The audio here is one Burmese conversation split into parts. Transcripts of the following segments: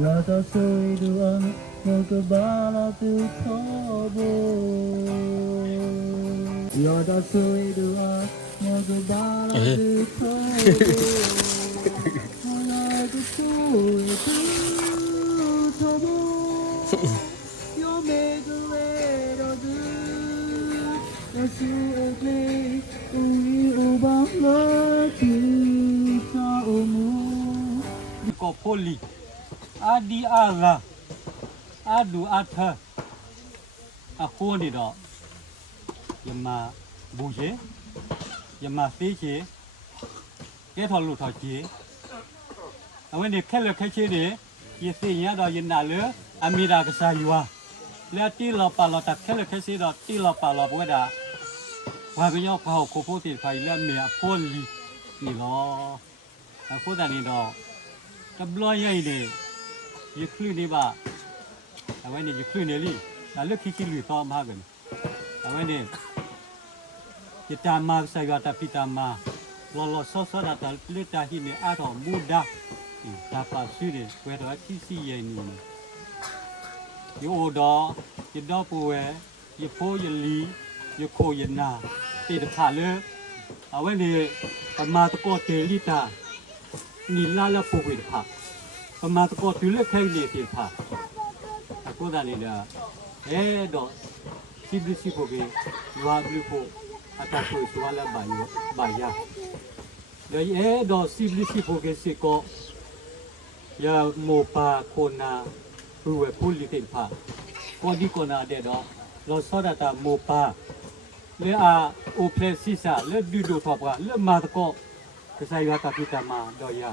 Yada soyduan Mogabala tu tobo Yada soyduan Mogabala tu tobo Yada soyduan tobo Yo me duero du Yasu ekle Ui ubala tu taomu Ko poli Adi ala Adu atha Ako ni do Yama buje Yama feche Ke thọ lu thọ chi Awen ni khel khache de Ye se nya do yin na le Amira ka sa yuwa Le ti lo pa lo ta khel khache do ti lo pa lo bwe da Wa ga yo pa ko po ti phai le me poli ni lo Ako da ni do Ta blo yai de Ye klu ni ba Awen ni ye klu ni li Ta le ki lu to ma gan Awen ni Ye ta ma sa ga ta pita ma Lo lo so so da ta le ta hi ni a tho mu da Ta pa su ni we do ti si ye ni Ye o do Ye do pu we Ye po ye li Ye ko ye na Ti da pha le Awen ni Ta ma ta ko te li ta Ni la la pu we da phaประมาณก็ถือเลือกแข่งดีสิค่ะก็ได้เลยนะดอกสิบสิบพวกนี้วางลูกพวกอาจารย์คุยสวรรค์บ่ายยาแล้วดอกสิบสิบพวกนี้สิก็ยาโมปาโคนาผู้เวพูดลิขิตผ่าก็ดีโคนาเด็ดดอกเราสอนแต่โมปาเลือโอเพลซิสาเลือดูทบกันเลือมาตะก็จะใส่ยาตาพิตามาดอยยา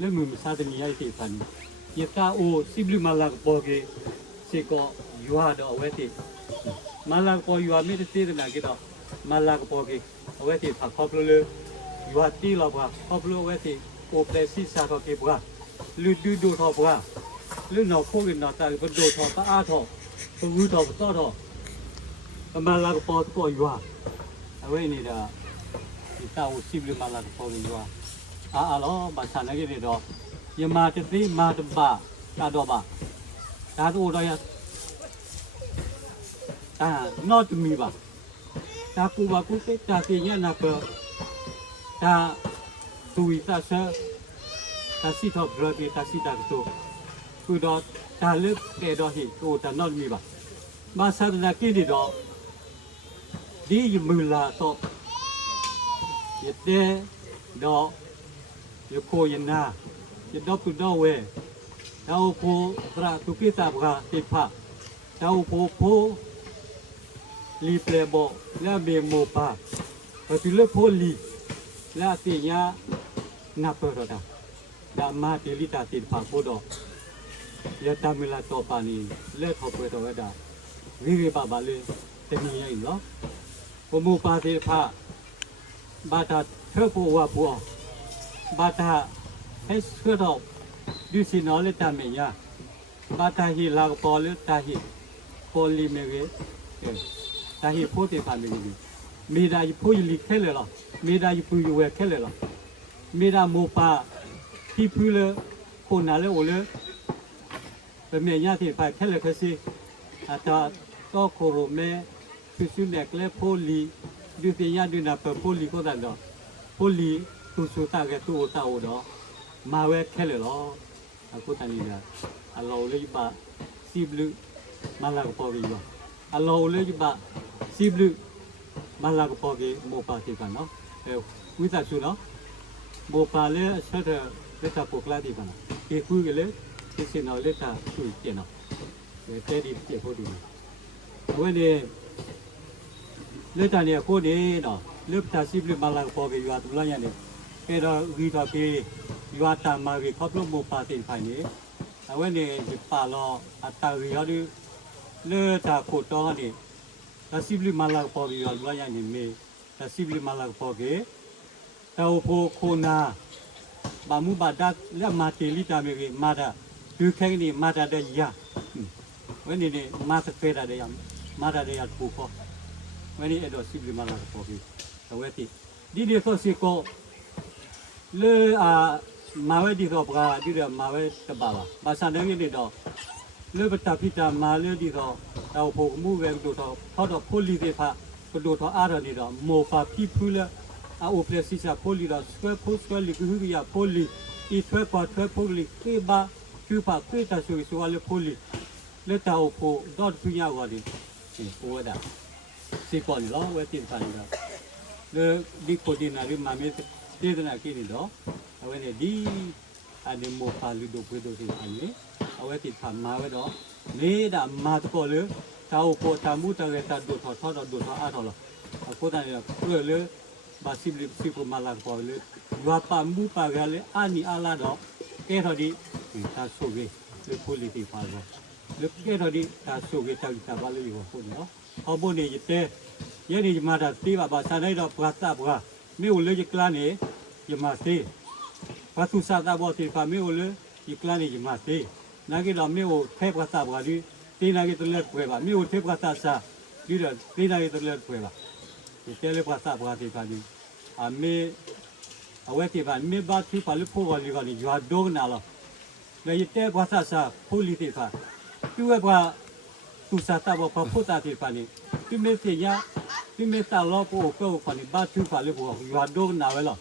เรื่องมือมันซาดมีอะไรที่ฟันยาตาโอสิบลิมาลากบอกเกสิก็ยัวดอกเวทีมาลากบอกยัวไม่ได้ตีนะกี่ดอกมาลากบอกเกเวทีผักครอบเลยยัวตีเราบ่ครอบเลยเวทีโอเปรซิสาก็เก็บบ่ลืดดูทอบ่ลืดนอโคกินนอตาก็ดูทอตาอาทอก็วูทอต่อทอมาลากบอกก็ยัวเอาไว้นี่ดายาตาโอสิบลิมาลากบอกยัวล้อบัตรสารกี่ดอกยมาติดมาตบ้าตาดอบตาตัวดอยตานอตมีบ้าตากูบ้ากูเตตาเสียนักเปอตาตุยตาเสตาสิทอบรถตาสิตาตัวกูดอตาเลือกแกดอหิกูตานอตมีบ้ามาสารนักกี่ดอกดีมือลาโตยเตดอกยโคยนาจะดอกตุดอเวเจ้าโพพระตุกิตาบกาติภาเจ้าโพลีเปลโบและเบโมปาปฏิเลโพลีและติยานาเปรดาดามาติลิตาติภาโพดอยาตามิลาโตปานีเล่ทอเปตอเวดาวิริบาบาเลเตมียัยเนาะโมปาติภาบาตาเทโพวาปัวบาตาให้เพื่อเราดูสินอเลตาเมียบาตาฮิลากปอลตาฮิโพลีเมเวตาฮิโพติฟาเมเวมีดาฮิโพยลิเคเลยหรอมีดาฮิโพยเวเคเลยหรอมีดาโมปาที่พูเลคนนั้นเลยโอเลเป็นเมียญาติฝ่ายเคเลยคือสิอาตาก็โคโรเมคือสุนัขเล่โพลีดูสิญาติดูนับโพลีก็ได้ดอกโพลีtu su ta ke tu ta o do ma we khe le lo aku ta ni da အလောလေးပါစီဘလူမလာကပေါ်ပြီးရောအလောလေးပါစီဘလူမလာကပေါ်ပြီးမောပါတိကနော်အဲဝိသဆူနော်မောပါလေဆက်တဲ့လက်တာပုတ်လာဒီကနော်ဒီခုကလေးဒီစင်နော်လက်တာဆူကျင်နော်တဲဒီပြေဖို့ဒီဝဲနေလက်တာနေကိုနေနော်လက်တာစီဘလူမလာကပေါ်ပြီးရွာတူလာရနေအဲတော့ဝီတော့ပြေရွာတာမာပြီးခေါပလို့မောပါတိဖိုင်နေအဝဲနေပါလောအတာရီရဒီလေတာကိုတော့ဒီဒါစီဘလမလာပေါ်ပြီးတော့ရနေမေဒါစီဘလမလာပေါ်ကေတောဖို့ခိုနာဘာမှုဘာဒတ်လက်မာတီလီတာမေကေမာဒါဒီခိုင်နေမာဒါတဲ့ရဝဲနေနေမာသဖေးတာတဲ့ရမာဒါတဲ့ရပူခေါ်ဝဲနေအဲ့တော့စီဘလမလာပေါ်ပြီးတော့ဝဲတိဒီဒီဆိုစီကိုလေမာဝဲဒီတော့ဘာဒီတော့မာဝဲတပါပါဘာစံတဲ့နေတော့လေဘတာပိတာမာလေဒီတော့တောက်ဖို့မှုပဲတို့တော့ဟောတော့ဖိုလီတွေဖာတို့တော့အားရနေတော့မောပါဖိဖူးလာအိုပလက်စီစာဖိုလီတော့စကွဲဖိုးစကွဲလီကူဟူရဖိုလီဒီထွဲပါထွဲဖိုလီကေဘာကျူပါကွေတာဆိုဆိုဝါလေဖိုလီလက်တောက်ဖို့တော့ပြရပါလိဒီပိုးတာစီပေါ်လောဝဲတင်ပါနေတာလေဒီကိုဒီနာရီမမေတေးနာကိနေတော့အဝဲနေဒီအနေမောပါလူတို့ပွေးတို့စီအနေအဝဲတိဖာမာဝဲတော့မေးတာမာတကောလေတောက်ဖို့တမှုတရတာဒုထောထောဒုထောအားတော်လို့အခုတည်းကပြလေဘာစီဘလစီပမာလာပေါ်လေရွာပါမှုပါကလေအာနီအာလာတော့ကဲတော်ဒီသာဆိုကေလေပိုလီတီပါတော့လေကဲတော်ဒီသာဆိုကေတောက်တာပါလေကိုဟုတ်နော်ဟောဖို့နေတဲ့ရည်ဒီမာတာတေးပါစာလိုက်တော့ဘွာတာဘွာမေကိုလေကလာနေယမစေဘာသူစားတာဘောတေပါမေကိုလေဒီကလာနေယမစေနာကေတော့မေကိုဖဲဘွာတာဘွာဒီတေးနာကေတလက်ခွဲပါမေကိုဖဲဘွာတာစားဒီတော့တေးနာကေတလက်ခွဲပါဒီတဲလေဘွာတာဘွာတေပါဒီအမေအဝဲတေပါမေဘာသူပါလေဖိုးကလေးကလေရွာဒုံနာလောလေတဲဘွာတာစားဖိုလီတေပါသူဝဲဘွာသူစားတာဘောဖိုးတာတေပါနေဒီမေစီယာဒီမေတာလောပို့ကိုပါနေဘာသူပါလေဘောရွာဒုံနာဝဲလော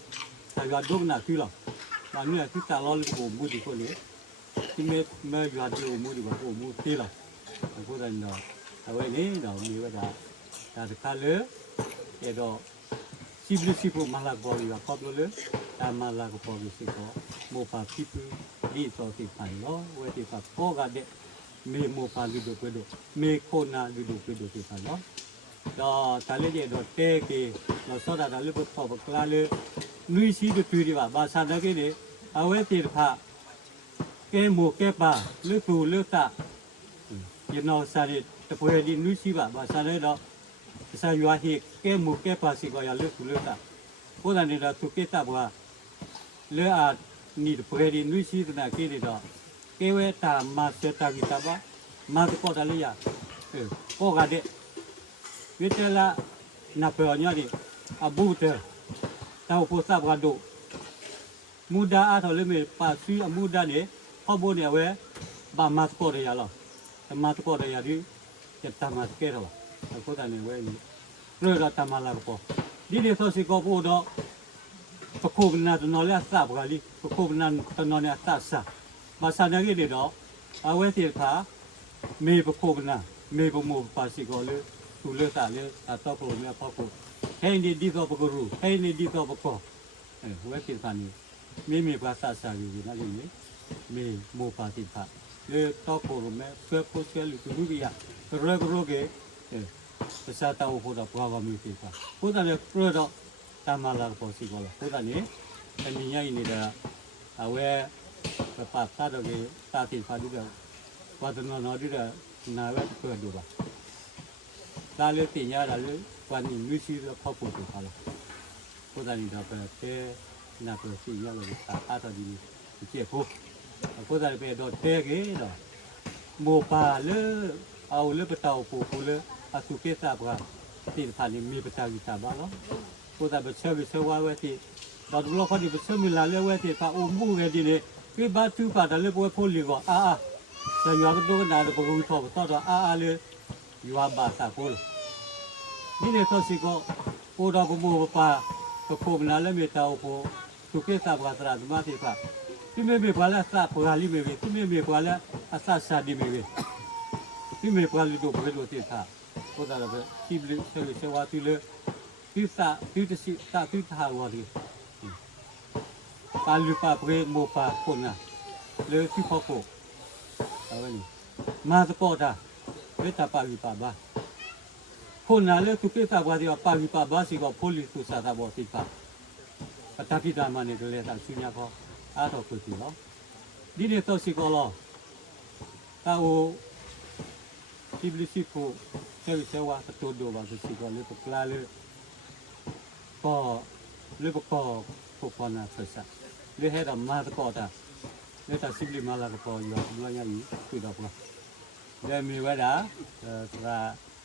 ရွာဒုံနာသူလောဒါမျိုးသူတာလောလေးကိုမူဒီကိုလေဒီမေရွာဒီကိုမူဒီဘောကိုမူသေးလားအခုတည်းတော့အဝဲနေတော့မြေဝဲတာဒါတခါလေအဲ့တော့စီဘလူစီပိုမလာဘော်ရွာကော့လို့လေတာမလာကိုပေါ်ပြီးစီကိုမောပါပီပူဒီတော့စီဖိုင်လောဝဲဒီကပေါ်ကတဲ့မေမောပါလူတို့ကတော့မေခိုနာလူတို့ကတော့စီဖိုင်လောတော့ဒါလေးကျတော့တဲကေတော့စောတာဒါလေးပေါ်ပကလာလေနွီစီတို့ပြပါဘာသာတကေလေအဝဲပြေဖာကဲမိုကဲပါလူသူလူတာရနောစာရီတပွဲဒီနွီစီပါဘာသာလဲတော့စာရွာဟိကဲမိုကဲပါစီကိုရလူသူလူတာကိုယ်တိုင်တော့သူကေတာဘွာလေအာနီတပွဲဒီနွီစီတနာကေလေတော့ကဲဝဲတာမာစတာဂီတာပါမာတကောတလေးရပေါ်ကတဲ့ဝိတလာနာပေါ်ညရီအဘူတဲတောက်ဖို့စပ်ကတော့မူဒါအားတော်လေးမေပါစီအမူဒါနေဟောဖို့နေဝဲဘာမတ်ပေါ်ရရလားမတ်ပေါ်ရရဒီစက်တမတ်ကဲရောအခုတည်းနေဝဲနေရိုးရတမလာပေါ်ဒီလေဆိုစီကိုဖို့တော့ပခုဘနာတနော်လဲစပ်ကလေးပခုဘနာတနော်လဲစပ်မဆန်နေကြတော့အဝဲစီခါမေပခုဘနာမေပမိုပါစီကိုလေသူလေတာလေအတော့ဖို့မြဖောက်ဖို့ဟဲ့ဒီဒီတော့ပကရူဟဲ့ဒီတော့ပကောဝဲစီဖာနီမေဘာသာစာယူနေတယ်လေမေမောပါတိဖာလေတော့ဖို့မဲဆွဲဖို့ဆွဲလူသူလူကြီးရရဲကကေသစာတောက်ဖို့တော့ဘာမှမဖြစ်ပါဘူးဒါလည်းပြတော့တမလာပေါ်စီကောလားဒါနဲ့အမြင်ရည်နေတာအဝဲပါတာတော့ကေတာတိဖာလူကဘာတနော်နော်ဒီကနာဝဲပြတော့ပါဒါလည်းတင်ရတာလေဘာနေလူစီတော့ဖောက်ဖို့တော့ပါလားဒါလည်းတော့ပဲနာပစီရလို့အားတော်ဒီကျက်ဖို့အခုဒါလည်းပဲတော့တဲကေတော့မောပါလေအော်လေပတောက်ဖို့ကိုလေအစုကေတာပါတိဖာနေမိပတာဂီတာပါနော်ကိုဒါပဲဆက်ပြီးဆက်ဝါဝဲတိတော့ဘလော့ခဒီပဲဆက်မလာလဲဝဲတိဖာအိုမှုပဲဒီလေပြဘတူပါဒါလည်းပွဲဖို့လီကောအာဆရွာကတော့နာတော့ဘုံထောတော့တော့အာလေရွာပါတာကိုဒီလေတော့စီကိုပိုတော့ဘမိုးပါပခုမနာလည်းမြေတောက်ဖို့သူကေတာပါသရာဓမ္မတိဖာပြ ဒီမေမေဘာလာစာပရာလီမေမေဒီမေမေဘာလာအဆာစာဒီမေမေဒီမေဘာလူတို့ဘယ်လိုသိတာဟိုဒါတော့ဒီဘလဆေဝါတီလေဒီစာဒီတစီစာဒီထားဝါဒီပါလူပါပရေမောပါခုနာလေစီဖို့ကိုအဲ့ဒီမာစပေါ်တာဝေတာပါလူပါဘာခုနာလေသူကိစ္စဘာဒီပါလူပါဘာစီကဖိုလီစုစာတာဘောတိပါပတာပိတာမနေကလေးတာဆုညာခေါ်အားတော့ကိုကြည့်နော်ဒီနေ့တော့စီကောလောတာဟိုဒီဘလစီကိုဆေဝါတိုဒိုဘာစီကောလေပကလာလေပေါ်လေပကောကိုပနာဆက်ဆက်လေဟဲ့တော့မာတကောတာလေတာစီဘလီမာလာကောရောဘလာညာကြီးတွေ့တော့လားဒါမီဝဒါ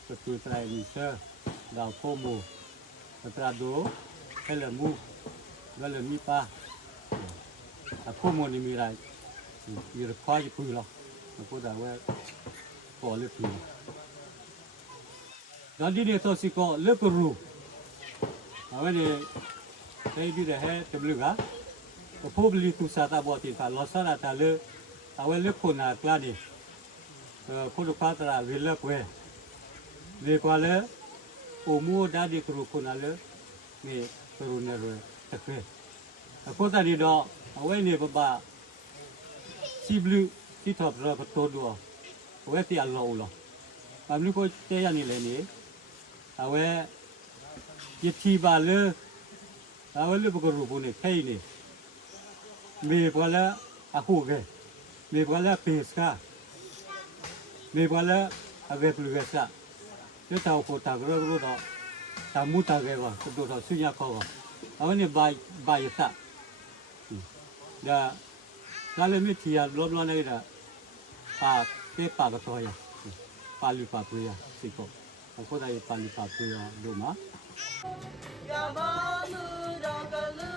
ကတူထရိုင်နီဆာဒါဖိုမိုတရာဒိုဟဲလမူဝဲလမီပါအခုမနီမီရိုင်ဒီရခွားပူလောအခုဒါဝဲပေါ်လေပူဒါဒီနေတော့စီကောလေကရူအဝဲနေဒေဒီတဲ့ဟဲတဘလူကဖိုဘလီတူစာတာဘောတီတာလောဆာတာလေအဝဲလေခုနာကလာဒီဖိုလူပါတရာဝဲလေကွဲလေကွာလေအိုမူဒါဒီကရူခုနာလေနေကရူနေရတခဲအခုတည်းတော့အဝဲနေပပစီဘလူတီတော့ရပတော်တော့ဝဲတီအလောလောအမလူကိုတဲရနေလေနေအဝဲယတိပါလေအဝဲလေပကရူဘုန်ခဲနေမေဘလာအခုကမေဘလာပေစကာမေဘလာအဝဲပလူကစားဒီတော့ကိုတာကြတော့တာမူတာကဲပါတော့ဆုရခေါ်ပါအဝဲနေဘိုင်စားဒါလာလေမတီယာလောဘလနေတာပါပေပါကတော့ရပါလူပါပူရစိကောအခုတည်းပါလူပါပူရလို့မှာ Yamamu Ragalu